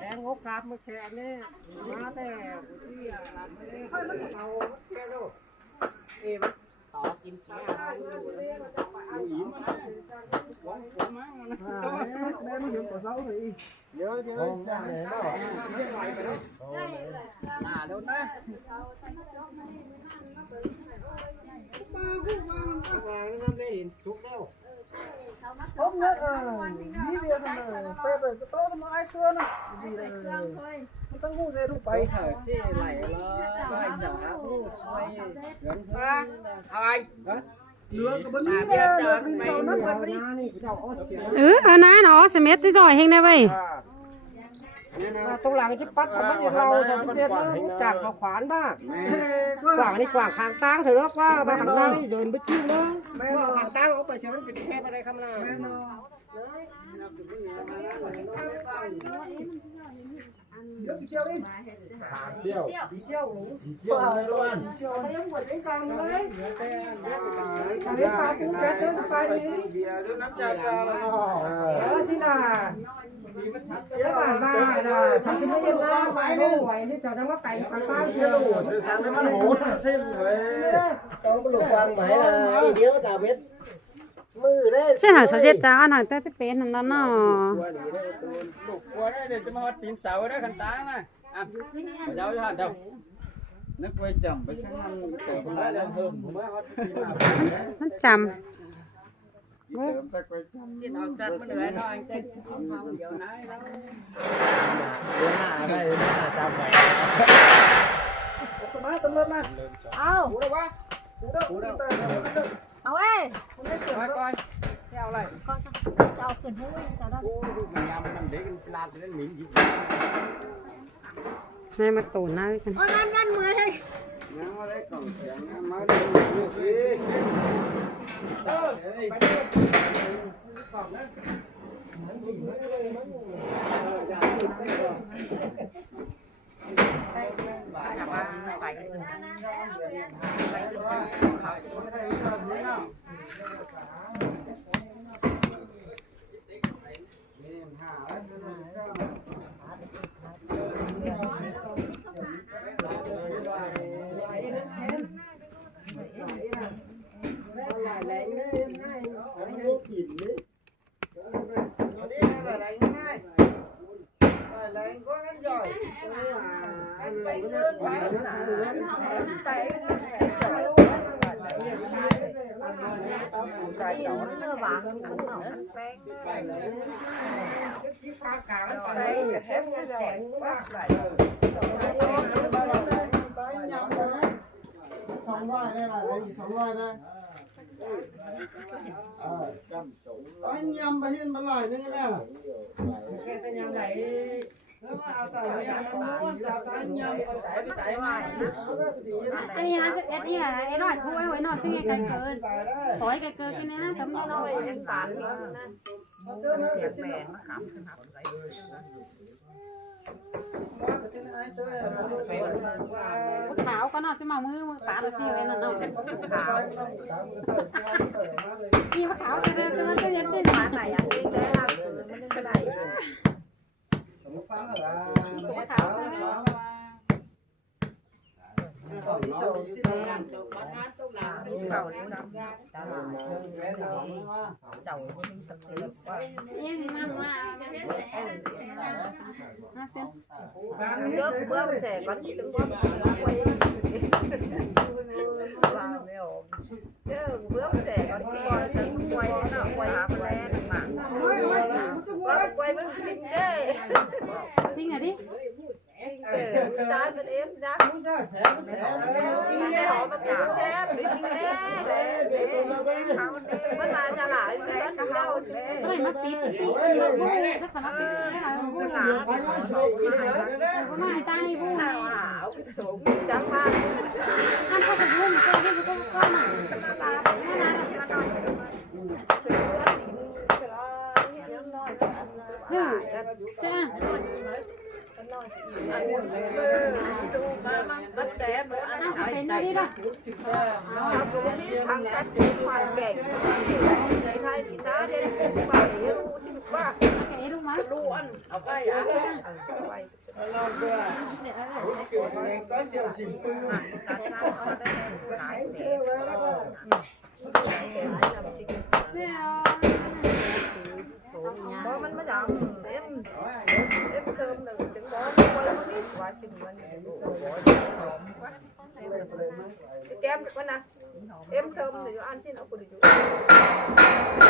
แกงกราบมาแค่นี้มาแต่ที่ให้มันเอาแค่นู้เอ๋มันต่อกินเสียอิ่มได้มาถึงกว่าเช้าthìเดี๋ยวเดี๋ยวจะไหนเนาะไม่ไหวไปแล้วเดี๋ยวนะน้ำได้เห็นชุกแล้วkhông nhất đi về thằng này tê rồi cái to nó ai xưa nữa vì là nó tăng ngu dễ đúng bay thở xe lại là bay chả ngu xoay gần ra ai lừa cái bánh mì là bên sau nó bánh mìเอานะเนาะเสม็ดที่ซอยเฮงได้เว้ย ตรงหลังที่ปัดสมัยเราสมัยเด็กนะจากเขาขวานบ้างขวางนี่ขวางคางตั้งเถอะแล้วว่ามาคางตั้งนี่เดินไปจิ้มเลยว่าคางตั้งเอาไปเชื่อมันเป็นแค่อะไรครับล่ะเดี๋ยวเชี่ยวดิเชี่ยวเชี่ยวเลยเชี่ยวเลี้ยงหมดเลี้ยงกลางเลยเลี้ยงปลาปูแก๊สเลี้ยงปลาดีเดี๋ยวน้ำใจกันที่น่ะเจ้าบ้านบ้านน่ะทำให้ยังน้ำไปนู่นไหวนี่เจ้าจะมาไก่ปลาป้าเชี่ยวทำให้มันโหดเส้นเลยต้องไปหลุดฟังไหมล่ะเดี๋ยวจ่าเม็ดมือได้ ใช่หาเขาเจ็ดจ้าหนังแต่จะเป็นนั่นเนาะ ลูกกลัวได้เดี๋ยวจะมาตีนเสาได้ขันตานะอ่ะเจ้าจะหันเจ้านึกไว้จำไปช่างมันเติมอะไรแล้วเพิ่มผมว่าเขาตีนหนา มันจ เติมแต่ไว้จำ กินเอาสัตว์มันเหนื่อยหน่อยเต้นเดี๋ยวนะแล้ว เดี๋ยวหน้าได้หน้าจำไว้ สมัยตำรวจนะ เอา กูได้วะกูได้กูได้ เอาเว้ย ก่อนเอาอะไร จะเอาขึ้นให้จะได้ โอ้ดูมันยามมันเด็กมันลาดจะได้หมิ่นยิบ แม่มาตูนหน้ากัน งั้นว่าได้กล่องเสียงมาดูสิไปดูกล่องนั้นใส่กันเลยanh nhầm bà hiên bà lời nữa nè cái tay nhầm này nó ao tỏi nó muốn sao cái nhầm tỏi bị tỏi mà อันนี้ฮะเอ็ดนี่ฮะไอ้หน่อยช่วยไว้หน่อยช่วยไกลเกินถอยไกลเกินไปนะทำยังไงเอ็นปานนี่นะเสียบแหวนมาขำนะครับขาวก็น่าจะมามือปลาเราซีไว้นั่นเนาะขาวนี่มะขาวจะเย็นขึ้นมาไหนอ่ะจริงเลยครับมันจะได้มะขาวการส่งบ้านตรงหลังเก่าแล้วนะเจ้าคนนี้สักทีว่ายังนั่งว่าจะเห็นแสงน่าเส้น bước bước sẽ có những bước quay vào mới ổn chứ bước sẽ có con quay nó quay lên mà quay bước xinh đấy xinh rồi đi trái bên em ra họ mà chạm chém bị kinh đế bên mà ra lại sẽ đâu cái này mắc tít rất là mắc tít cái là vui làm có mai tay vui ảo cái sụn chẳng ba ăn không được vui mà con mà nó là จ้า ดูมามันแต่เมื่ออันไหน เป็นได้ละ เอาตัวนี้ทางการมาแก่ใจไทยดีนะเด็กมาเดี๋ยวสิว่า แกลูกมา รู้อันเอาไปอ่ะไป เราก็เกิดเองก็เสียวสิปืน ตัดซ้ำเอาได้หลายเสีย ไม่เอา เพราะมันไม่ดำเอ็มเติมหนึ่งถึงบอลไปมันนี่ว่าสิ่งมันสมว่าแก้มก็นะเอ็มเติมหนึ่งอันสิ้นเอาคนเดียว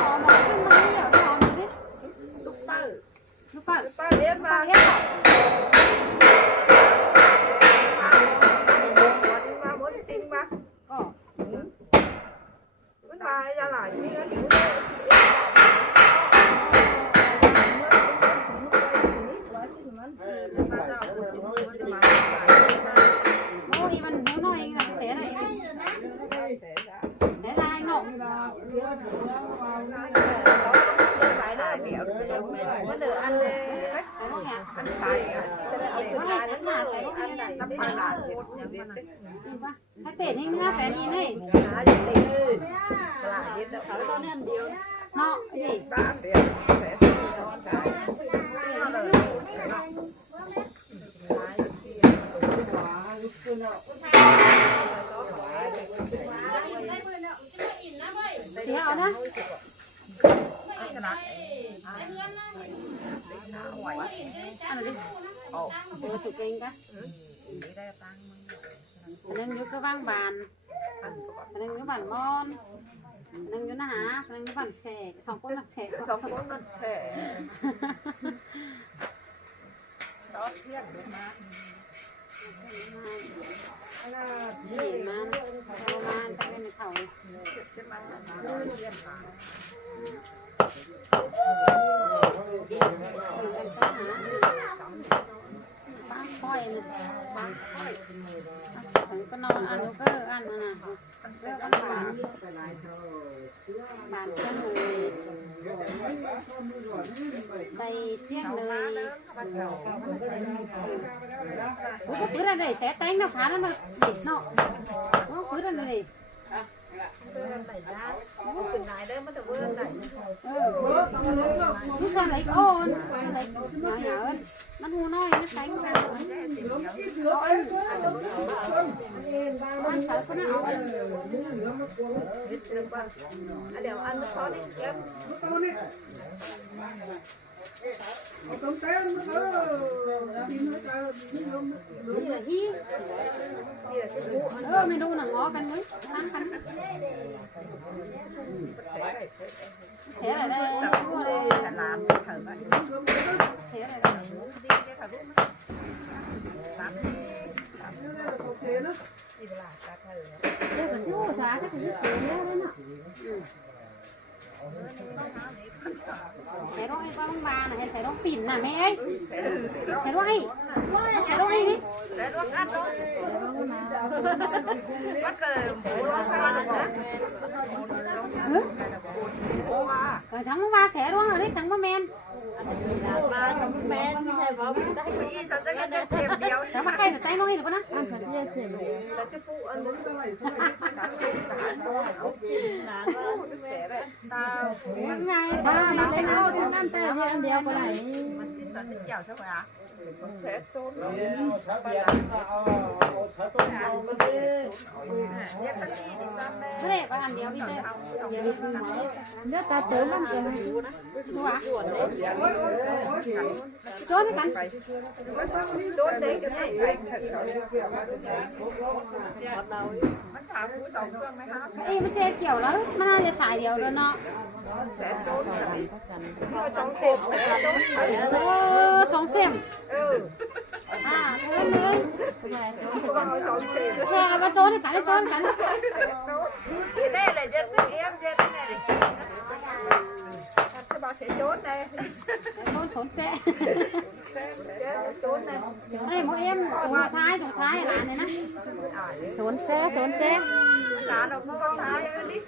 หอมหอมขึ้นมาเนี่ยหอมดิ ลูกป้า ลูกป้า ป้าเลี้ยงมา เลี้ยง วันนี้มาหมดสิ่งมา ก็ มันมาจะหลายนี่นะมาเจ้ามันจะมา โอ้ยมันหิวหน่อยนะเสียหน่อยเสียลายงง หลายได้เดี๋ยวมันเหลืออันเลยอันใส่อ่ะเอาสุดท้ายมันมาใส่อันไหนน้ำปลาหลานเด็ดเด็ด ถ้าเตะนี่ง่ายแต่นี่นี่ หาอย่างนี้ปลาเด็ดแล้วเขาต้องเนี่ยเดียว เนาะดิ บ้านเดียวแต่ซ้อนกันเสียเอานะ ขนาดไหว อันนี้โอ้ตัวสุกเองกะ ได้ตังค์ อันนั้นอยู่ก็ว่างบานอันนั้นอยู่บ้านมอนอันนั้นอยู่นะฮะอันนั้นอยู่บ้านแฉกสองคนบ้านแฉก สองคนมันแฉะตอนเที่ยงมา นี่มันประมาณจะเป็นเขา จะมาเที่ยงมา บ้านค่อยนะบ้านค่อยผมก็นอนอันนู้ก็อันนั้นนะเรื่องบ้านบ้านเพื่อนเลยไปเที่ยงเลยโอ้ก็พื้นอะไรแสแตงนะขานั่นมาเนาะโอ้พื้นอะไร เพื่อนไหนนะเป็นนายได้มันจะเพื่อนไหน ทุกคนไหนก็โอนอะไรหนาเอิญมันหูน้อยมันแตงกันมันใส่ก็น่าเอา เดี๋ยวอันเขาเนี่ยแก้ม เอาต้นเต้นมาเออกินให้ใจเรา เหลือที่ไม่ดูหนังงอกันมั้ยตั้งกันเสียอะไรได้ทั่วเลย ลามเถิดไป เสียอะไรได้ ดีแค่ถ่ายรูปสาม เนี่ยสดเจนะ ที่เวลาตัดเธอ เดี๋ยวจู่สาก็ถึงเสียแล้วเนาะใส่ร้อยก็ต้องบานให้ใส่ร้อยปิ่นน่ะแม่เอ้ยใส่ร้อยนี่ แล้วรถอันรถมันเกิดหมูร้อนผ้านะ ก็ทั้งว่าแสร้อยเลยทั้งว่าแมน มาทั้งแม่ใช่ป่ะได้ไปอีสันจะกันเสียบเดียว ทั้งว่าใครแต่น้อยหรือเปล่านะ สันจะปูอันนู้นเท่าไหร่เสียเลยตา ยังไงถ้ามันเล่นเอาทั้งนั้นแต่อันเดียวก็ได้ มันสินสันจะเกี่ยวใช่ไหมอ่ะเสียโจน เอาชาเบียร์เอาชาต้มเอามันดิ เนี่ยทันทีสิจำเลย เรียกว่าอันเดียวนี่เด้อเนื้อตาโจนมันจะดูอ่ะโจนกัน โจนเด็กจะได้มันถามผู้สองเครื่องไหมคะ เอ้มันเจ๊เกี่ยวแล้วมันน่าจะสายเดียวแล้วเนาะ แสนโจนแบบนี้สองเสียบแสนโจน สองเส้น เออ เท่านึง สองเสียบ แค่ว่าโจนกันโจนกัน แสนโจนได้เลยจะซื้อเอ็มเย็นไงดิจะบอกเสียโจนเลย โจนสนแซ่ โจนเลย ไอ้หมอเอ็มตรงท้ายหลานเลยนะสนแจ๊ หลานเราก็ท้ายนี่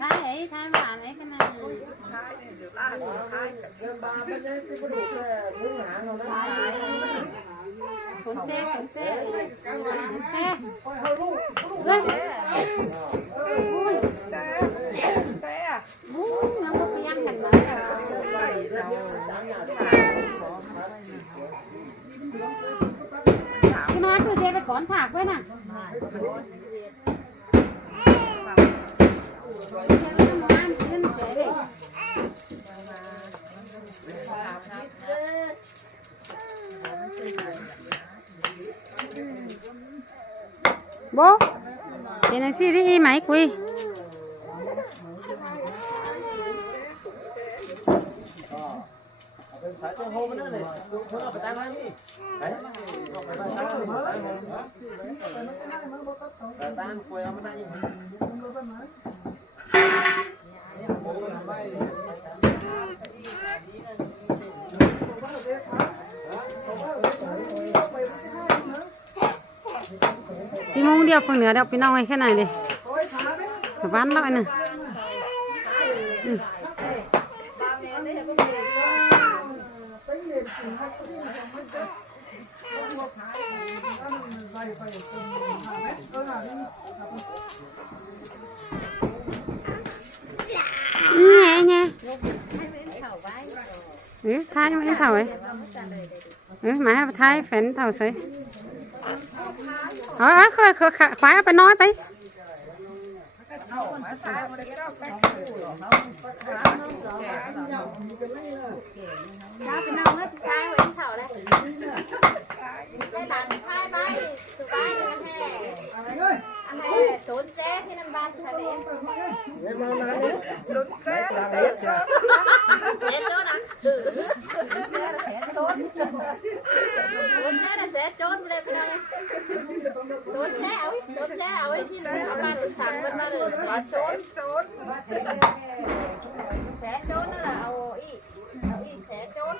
ท้ายไอ้ท้ายหลานไอ้กันนะ ท้าย สนเจ้สนเจ้เลยน้องก็พยายามหันมาพี่น้อยคือเจ๊ไปก่อนถากไว้น่ะbố thì này xí đi máy quy xí mông điệu phần nửa đọc bên nào cái này đi ván lại nè nghe nha thái mấy thầu ấy má thái phèn thầu sấy khoái phải nói tí sốn ché thì năm ban sẽ đến sốn ché sẽ chốt sốn ché là sẽ chốt lên bên đây sốn ché ơi xin ban sản bên đây sốn sẽ chốt đó là sẽ chốt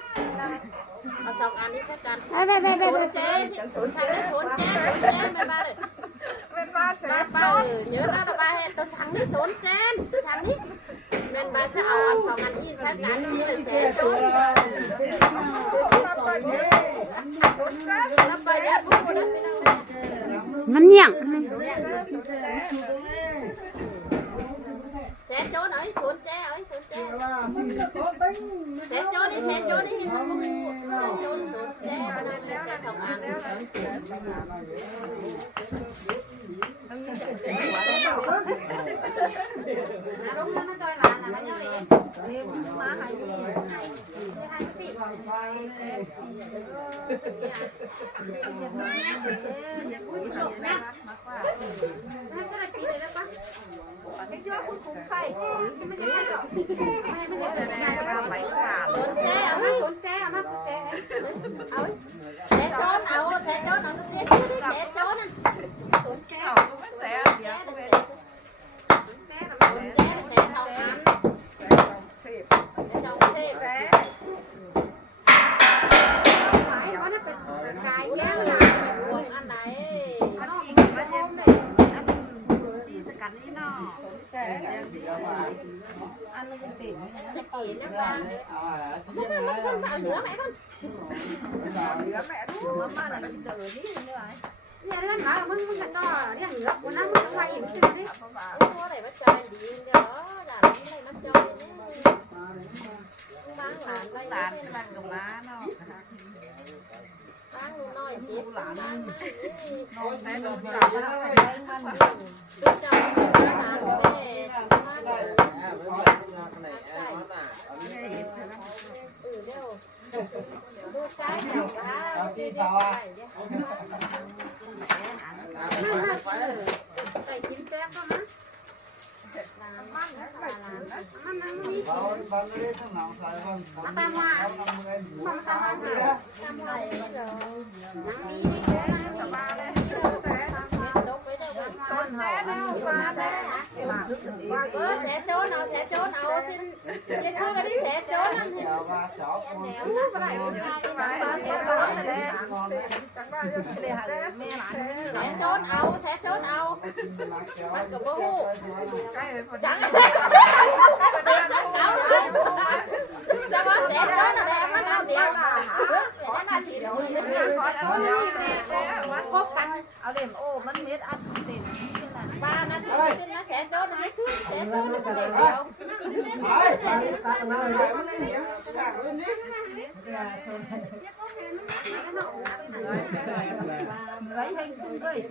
ở sòng ăn đi sẽ cần sốn ché sốn ché mấy ba đây bên ba sẽ ba nhớ đó là ba hẹn tao sáng đi sốn chen tao sáng đi bên ba sẽ ăn xong ăn gì sẽ cắn như là sẽ sốn nó bay ra bút đó mình nhặng sẽ trốn ở sốn chen sẽ trốn đi thì không trốn sốn chen nó xong ăn đúng nó chơi là nhau đi má hay gì hai cái vị cái gió cũng cũng phải sốn xe trốn ảo sẽ trốn nó sẽ trốn sốn xe nhà lên nóiมึงphải cho đi nước của nóมึงphải in xin đi có để bắt cho đi đó là cái này nó cho bán là của má nó bán luôn nói tiếp bán bé đồ cho nó sẽ trốn nào xin cái số đi sẽ trốn anh sẽ trốn áo bắt cầm bố chẳng lấy hay xung rồi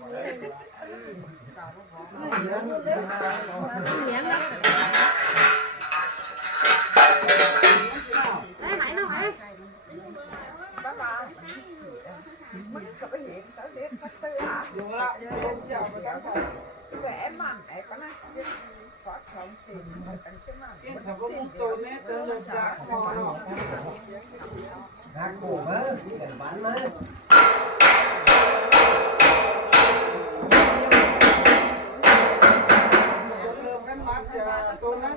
em mặn em có nói có không xin cái sao có một tôi nè tôi được giá kho nó giá cổ á để bán đấy cái mắt tôi nói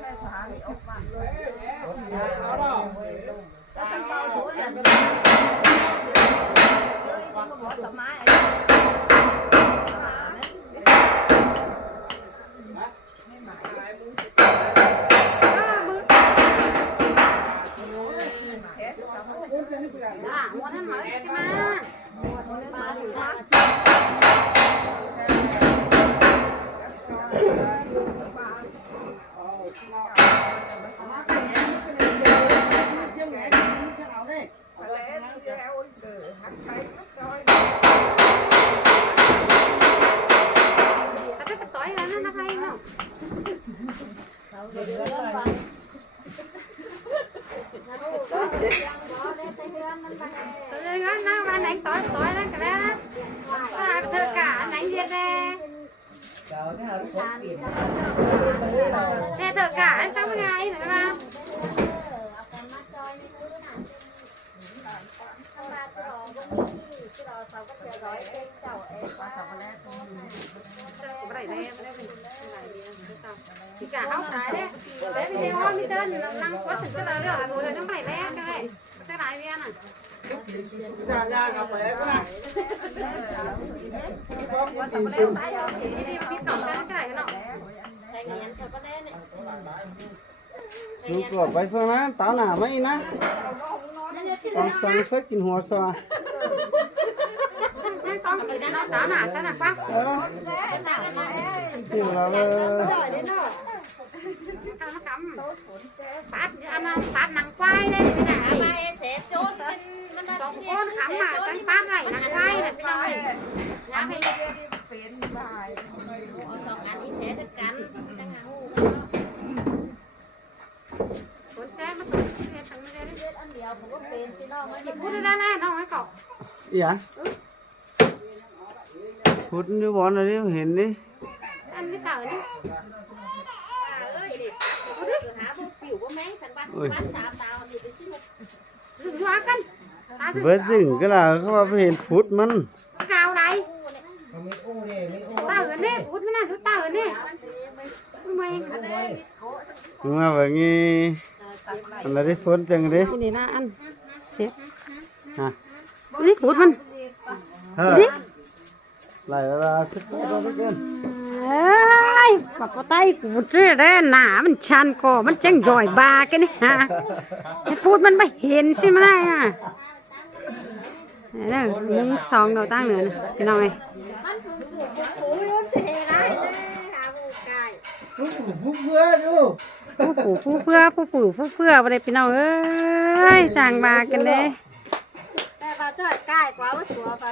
Nè thợ cả anh xong cái ngày nữa mà. Chỉ cả áo trái đấy. Đấy mình theo đi chơi thì năng quá thực sự là được rồi nó phải lẽ cái này. Cái này đi ăn à. ra cà phê cái này chú của bấy phương á táo nào mấy ná con xoắn sức kinh hoa xoa con thì nó táo nào sao nào quá chiều là nó cắm phát ăn phát nặng quay đây cái này mà em sẽ trốn con khắm mà sáng phát này nặng quay này cái này nhá phải sòng ăn thì sẽ chắc chắn cuốn xe mà cuốn xe thằng này ăn điều cũng có tiền thì nó mới phút đi ra này nó cái cậu dạ phút như bọn này đi hiện đi ăn cái tờ đi với rừng cái là các bạn hiện phút mình cao đây tờ này phút mới là tờ này nhưng mà vậy nghe là đi phút chừng đi để nó ăn chết đi phút mình lại là sức đó đấy kìa ơi mà có tay của trời đấy nã mình chăn cỏ mình tranh giỏi ba cái này ha cái phút mình phải hiện xem này à đấy là những sòng đầu tăng nữa cái nào này phú phưa vào đâyพี่น้องเอ้ยจางบากันเด้แต่ว่าเจอดใกล้กว่าว่าสัวไป